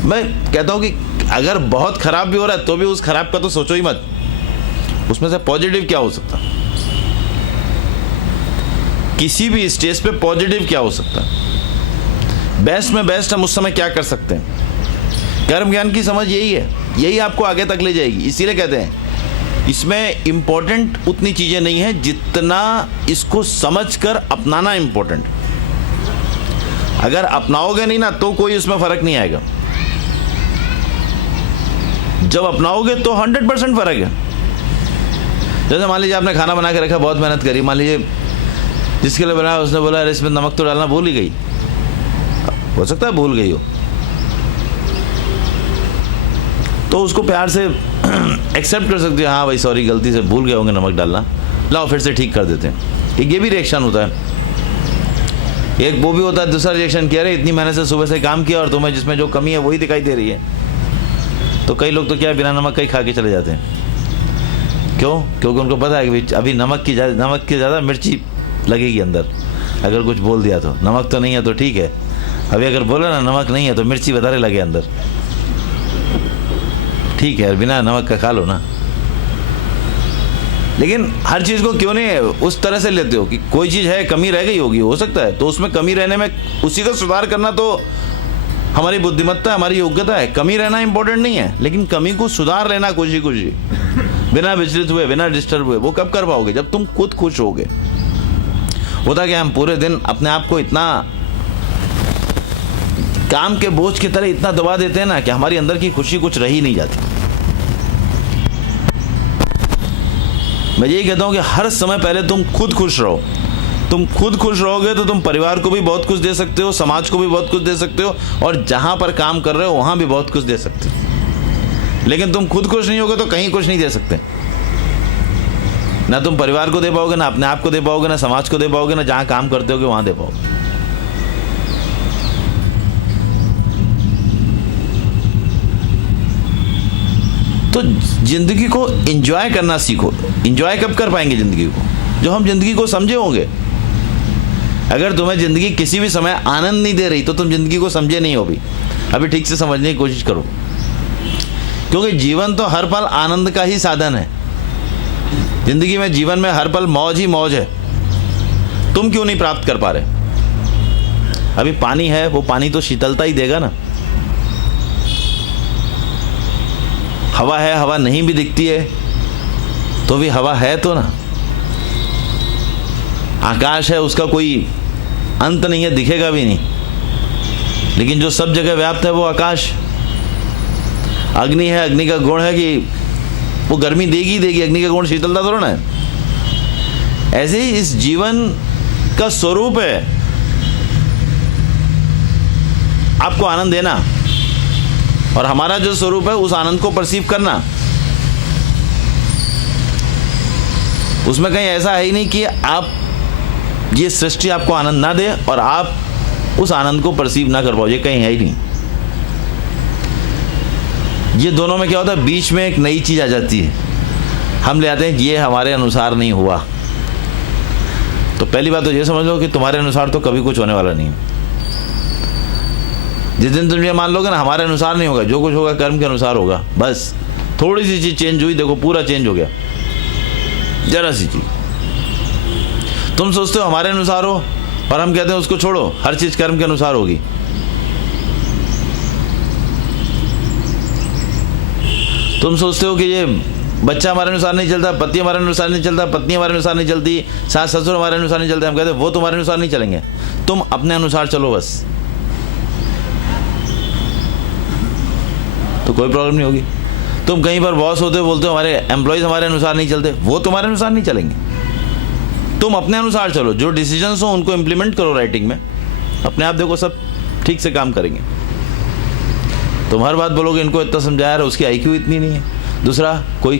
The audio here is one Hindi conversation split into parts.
मैं कहता हूँ कि अगर बहुत खराब भी हो रहा है तो भी उस खराब का तो सोचो ही मत, उसमें से पॉजिटिव क्या हो सकता, किसी भी स्टेज पे पॉजिटिव क्या हो सकता, बेस्ट में बेस्ट हम उस समय क्या कर सकते हैं। कर्म ज्ञान की समझ यही है, यही आपको आगे तक ले जाएगी। इसीलिए कहते हैं इसमें इंपॉर्टेंट उतनी चीजें नहीं है जितना इसको समझकर अपनाना इंपॉर्टेंट। अगर अपनाओगे नहीं ना तो कोई उसमें फर्क नहीं आएगा, जब अपनाओगे तो 100% फर्क है। जैसे मान लीजिए आपने खाना बना के रखा, बहुत मेहनत करी, मान लीजिए जिसके लिए बनाया उसने बोला अरे इसमें नमक तो डालना भूल ही गई, हो सकता है भूल गई हो, तो उसको प्यार से एक्सेप्ट कर सकते हो, हाँ भाई सॉरी गलती से भूल गए होंगे नमक डालना, लाओ फिर से ठीक कर देते हैं। एक ये भी रिएक्शन होता है, एक वो भी होता है दूसरा रिएक्शन, कि अरे इतनी मेहनत से सुबह से काम किया और तुम्हें जिसमें जो कमी है वही दिखाई दे रही है। तो कई लोग तो क्या बिना नमक का ही खा के चले जाते हैं। क्यों? क्योंकि उनको पता है कि अभी नमक की ज़्यादा मिर्ची लगेगी अंदर, अगर कुछ बोल दिया तो। नमक तो नहीं है तो ठीक है, अभी अगर बोला ना नमक नहीं है तो मिर्ची बता रहे लगे अंदर, ठीक है बिना नमक का खा लो ना। लेकिन हर चीज़ को क्यों नहीं उस तरह से लेते हो कि कोई चीज़ है कमी रह गई होगी, हो सकता है, तो उसमें कमी रहने में उसी का सुधार करना तो हमारी बुद्धिमत्ता, हमारी योग्यता है। कमी रहना इंपॉर्टेंट नहीं है, लेकिन कमी को सुधार लेना खुशी खुशी, बिना विचलित हुए, बिना डिस्टर्ब हुए, वो कब कर पाओगे? जब तुम खुद खुश होगे। होता क्या, हम पूरे दिन अपने आप को इतना काम के बोझ की तरह इतना दबा देते हैं ना कि हमारी अंदर की खुशी कुछ रही नहीं जाती। मैं यही कहता हूं कि हर समय पहले तुम खुद खुश रहो। तुम खुद खुश रहोगे तो तुम परिवार को भी बहुत कुछ दे सकते हो, समाज को भी बहुत कुछ दे सकते हो, और जहां पर काम कर रहे हो वहां भी बहुत कुछ दे सकते हो। लेकिन तुम खुद खुश नहीं होगे तो कहीं कुछ नहीं दे सकते। ना तुम परिवार को दे पाओगे, ना अपने आप को दे पाओगे, ना समाज को दे पाओगे, ना जहां काम करते होगे वहां दे पाओगे। तो जिंदगी को एंजॉय करना सीखो। एंजॉय कब कर पाएंगे जिंदगी को? जो हम जिंदगी को समझे होंगे। अगर तुम्हें जिंदगी किसी भी समय आनंद नहीं दे रही तो तुम जिंदगी को समझे नहीं हो। भी अभी ठीक से समझने की कोशिश करो, क्योंकि जीवन तो हर पल आनंद का ही साधन है। जिंदगी में, जीवन में हर पल मौज ही मौज है। तुम क्यों नहीं प्राप्त कर पा रहे? अभी पानी है, वो पानी तो शीतलता ही देगा ना। हवा है, हवा नहीं भी दिखती है तो भी हवा है तो ना। आकाश है, उसका कोई अंत नहीं है, दिखेगा भी नहीं, लेकिन जो सब जगह व्याप्त है वो आकाश। अग्नि है, अग्नि का गुण है कि वो गर्मी देगी ही देगी, अग्नि का गुण शीतलता थोड़ा ना है। ऐसे ही इस जीवन का स्वरूप है आपको आनंद देना, और हमारा जो स्वरूप है उस आनंद को परसीव करना। उसमें कहीं ऐसा है ही नहीं कि आप, ये सृष्टि आपको आनंद ना दे और आप उस आनंद को परसीव ना कर पाओ, ये कहीं है ही नहीं। ये दोनों में क्या होता है, बीच में एक नई चीज आ जाती है, हम ले आते हैं ये हमारे अनुसार नहीं हुआ। तो पहली बात तो ये समझ लो कि तुम्हारे अनुसार तो कभी कुछ होने वाला नहीं है। जिस दिन तुम ये मान लोगे ना हमारे अनुसार नहीं होगा, जो कुछ होगा कर्म के अनुसार होगा, बस थोड़ी सी चीज चेंज हुई, देखो पूरा चेंज हो गया। जरा सी चीज तुम सोचते हो हमारे अनुसार हो, और हम कहते हैं उसको छोड़ो, हर चीज कर्म के अनुसार होगी। तुम सोचते हो कि ये बच्चा हमारे अनुसार नहीं चलता, पति हमारे अनुसार नहीं चलता, पत्नी हमारे अनुसार नहीं चलती, सास ससुर हमारे अनुसार नहीं चलते। हम कहते हैं वो तुम्हारे अनुसार नहीं चलेंगे, तुम अपने अनुसार चलो बस, तो कोई प्रॉब्लम नहीं होगी। तुम कहीं पर बॉस होते हो, बोलते हो हमारे एम्प्लॉयज हमारे अनुसार नहीं चलते, वो तुम्हारे अनुसार नहीं चलेंगे, तुम अपने अनुसार चलो। जो डिसीजंस हो उनको इम्प्लीमेंट करो राइटिंग में, अपने आप देखो सब ठीक से काम करेंगे। तुम हर बात बोलोगे इनको इतना समझाया रहा, उसकी आईक्यू इतनी नहीं है। दूसरा, कोई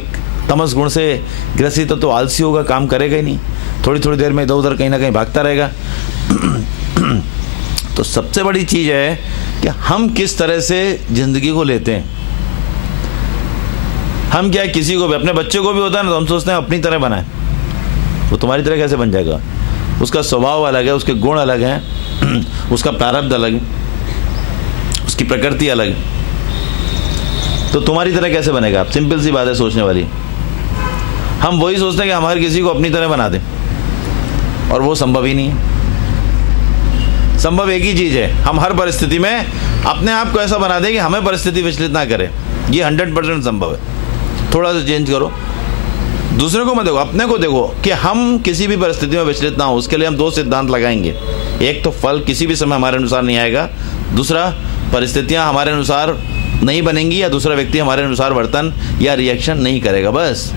तमस गुण से ग्रसित तो आलसी होगा, काम करेगा ही नहीं, थोड़ी थोड़ी देर में इधर उधर कहीं ना कहीं भागता रहेगा। तो सबसे बड़ी चीज है कि हम किस तरह से जिंदगी को लेते हैं। हम क्या, किसी को भी, अपने बच्चे को भी होता है ना, तो हम सोचते हैं अपनी तरह बनाए, वो तुम्हारी तरह कैसे बन जाएगा? उसका स्वभाव अलग है, उसके गुण अलग हैं, उसका प्रारब्ध अलग है, उसकी प्रकृति अलग है। तो तुम्हारी तरह कैसे बनेगा आप? सिंपल सी बात है सोचने वाली। हम वही सोचते हैं कि हम हर किसी को अपनी तरह बना दें, और वो संभव ही नहीं है। संभव एक ही चीज़ है, हम हर परिस्थिति में अपने आप को ऐसा बना दें कि हमें परिस्थिति विचलित ना करे। ये 100% संभव है। थोड़ा सा चेंज करो, दूसरे को मत देखो, अपने को देखो कि हम किसी भी परिस्थिति में विचलित ना हो। उसके लिए हम 2 सिद्धांत लगाएंगे। एक तो फल किसी भी समय हमारे अनुसार नहीं आएगा, दूसरा परिस्थितियां हमारे अनुसार नहीं बनेंगी, या दूसरा व्यक्ति हमारे अनुसार वर्तन या रिएक्शन नहीं करेगा। बस